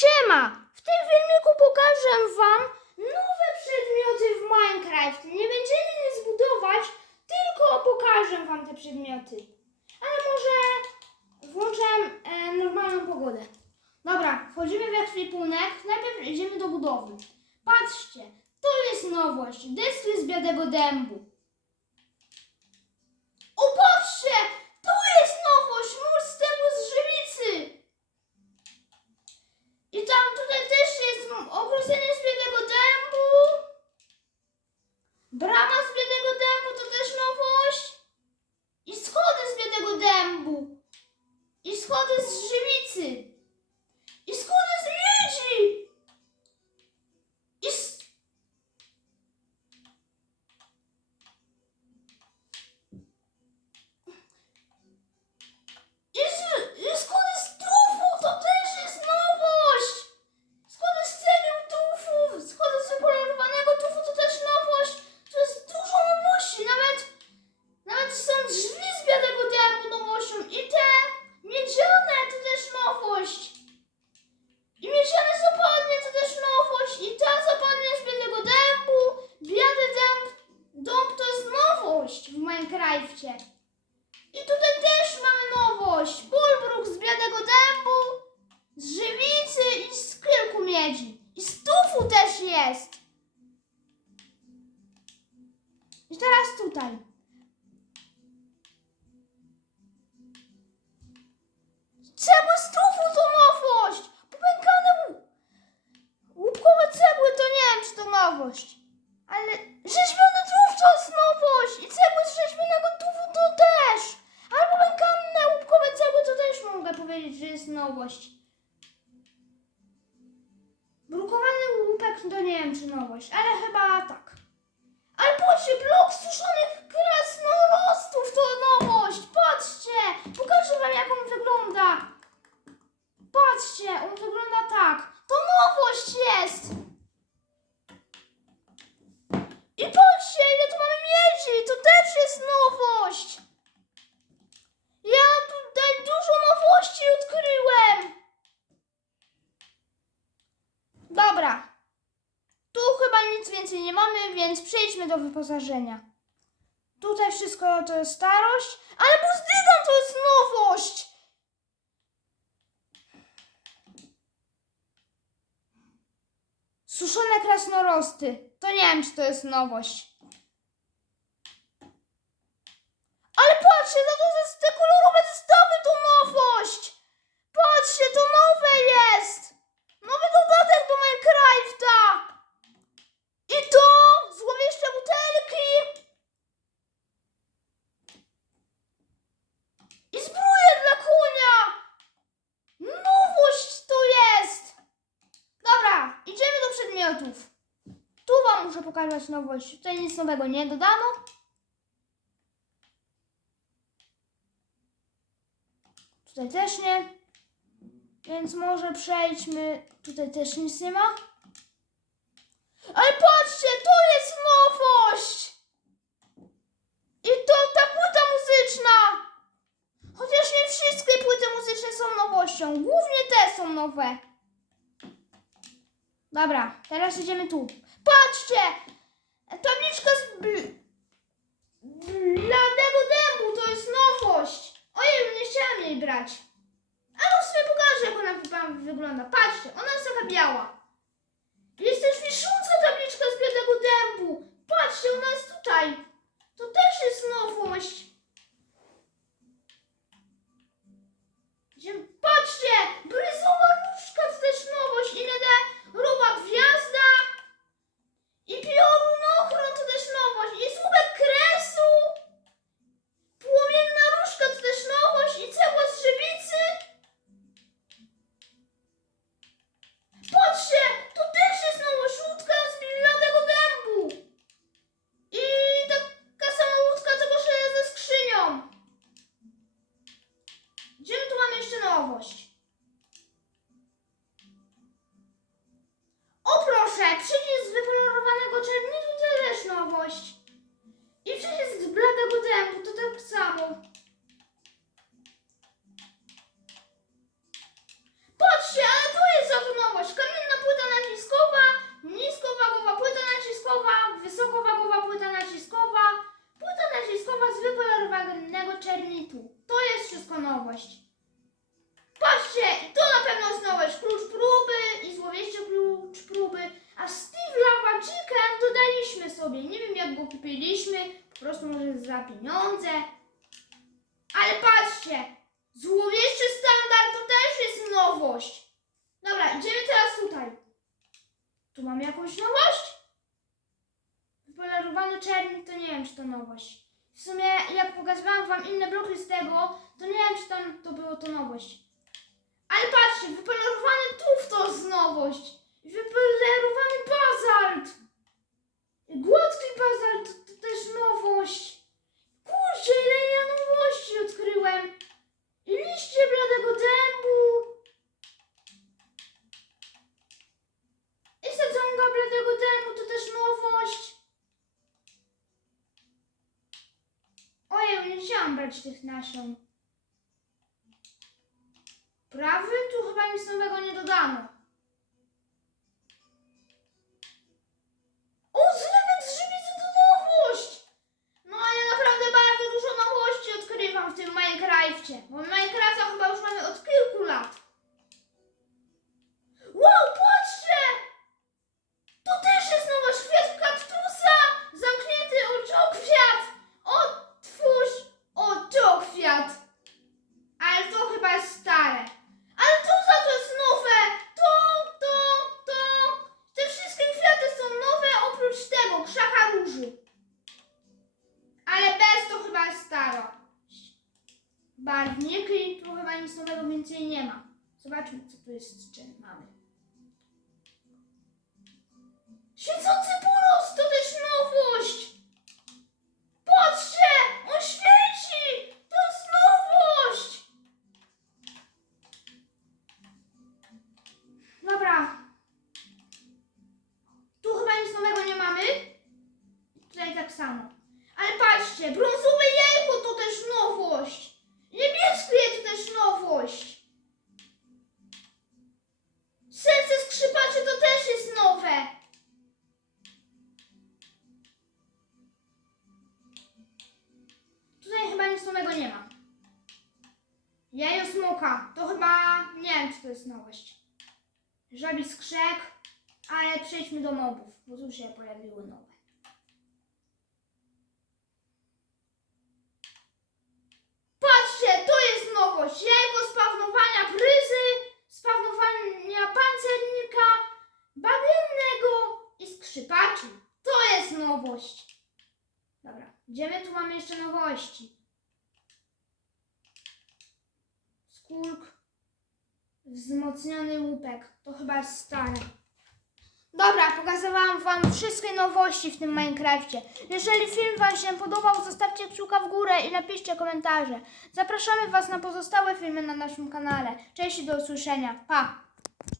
Siema! W tym filmiku pokażę Wam nowe przedmioty w Minecraft. Nie będziemy je zbudować, tylko pokażę Wam te przedmioty. Ale może włączę e, normalną pogodę. Dobra, wchodzimy w ekwipunek. Najpierw idziemy do budowy. Patrzcie, to jest nowość. Deski z białego dębu. O! To jest nowość! Mur z tego z żywicy! I tam tutaj też jest m- ogrodzenie z białego dębu. Brama z białego dębu to też nowość. I schody z białego dębu. I schody z żywicy. I schody z miedzi. I s- I, z, I schody z tufu to też jest nowość. Schody z cegieł tufu, schody z wypolerowanego tufu to też nowość. To jest dużo nowości, nawet, nawet są drzwi z białego dębu nowością i te miedziane to też nowość. I miedziane zapadnie to też nowość i ta zapadnia z białego dębu, biały dęb, dąb to jest nowość w Minecrafcie. I tutaj też mamy nowość. Bulbruk z białego dębu, z żywicy i z kilku miedzi. I z tufu też jest. I teraz tutaj. Nowość. Brukowany łupek to nie wiem, czy nowość, ale chyba tak. Ale patrzcie, blok suszonych krasnorostów to nowość. Patrzcie, pokażę wam jak on wygląda. Patrzcie, on wygląda tak. To nowość jest. I patrzcie, ile tu mamy miedzi. To też jest nowość. Ja tutaj dużo nowości odkryłem. Dobra. Tu chyba nic więcej nie mamy, więc przejdźmy do wyposażenia. Tutaj wszystko to jest starość, ale buzdygan to jest nowość! Suszone krasnorosty. To nie wiem, czy to jest nowość. Ale patrzcie, to, to jest te kolorowe zestawy to nowość! Patrzcie, to nowe jest! Nowy dodatek do Minecrafta! I to złowieszcze butelki! I zbroja dla konia! Nowość to jest! Dobra, idziemy Tu wam muszę pokazać nowość. Tutaj nic nowego nie dodano. Tutaj też nie. Więc może przejdźmy. Tutaj też nic nie ma. Ale patrzcie, to jest nowość! I to ta płyta muzyczna! Chociaż nie wszystkie płyty muzyczne są nowością. Głównie te są nowe. Dobra, teraz idziemy tu. Patrzcie! Tabliczka z bl... bladego dębu to jest nowość. Ojej, nie chciałam jej brać. Ale w sumie pokażę, jak ona wam wygląda. Patrzcie, ona jest taka biała. Jest też wisząca tabliczka z białego dębu. Patrzcie, ona jest tutaj. To też jest nowość. Patrzcie, bryzowa nóżka to też nowość. I nederowa Patrzcie, to na pewno znałeś klucz próby i złowieszcze klucz próby, a Steve Lava Chicken dodaliśmy sobie. Nie wiem jak go kupiliśmy, po prostu może za pieniądze. Ale patrzcie, złowieszczy standard to też jest nowość. Dobra, idziemy teraz tutaj. Tu mamy jakąś nowość? Polerowany czerń to nie wiem, czy to nowość. W sumie, jak pokazywałam wam inne bloki z tego, to nie wiem, czy tam to było to nowość. Ale patrzcie, wypolerowany tuf to jest nowość. Wypolerowany bazalt. Gładki bazalt chciałam brać tych nasion. Prawy? Tu chyba nic nowego nie dodano. Oczokwiat! Ale to chyba jest stare. Ale to za to jest nowe! To, to, to! Te wszystkie kwiaty są nowe oprócz tego, krzaka róży. Ale bez to chyba jest staro. Barwniki, tu chyba nic nowego więcej nie ma. Zobaczmy, co tu jest, czy mamy. Świecący puros To chyba nie wiem, czy to jest nowość. Żabi skrzek, ale przejdźmy do mobów, bo tu się pojawiły nowe. Patrzcie, to jest nowość. Jajko spawnowania bryzy, spawnowania pancernika, bagiennego i skrzypaczy. To jest nowość. Dobra, idziemy, tu mamy jeszcze nowości. Skurk, wzmocniony łupek. To chyba jest stare. Dobra, pokazywałam Wam wszystkie nowości w tym Minecrafcie. Jeżeli film Wam się podobał, zostawcie kciuka w górę i napiszcie komentarze. Zapraszamy Was na pozostałe filmy na naszym kanale. Cześć i do usłyszenia. Pa!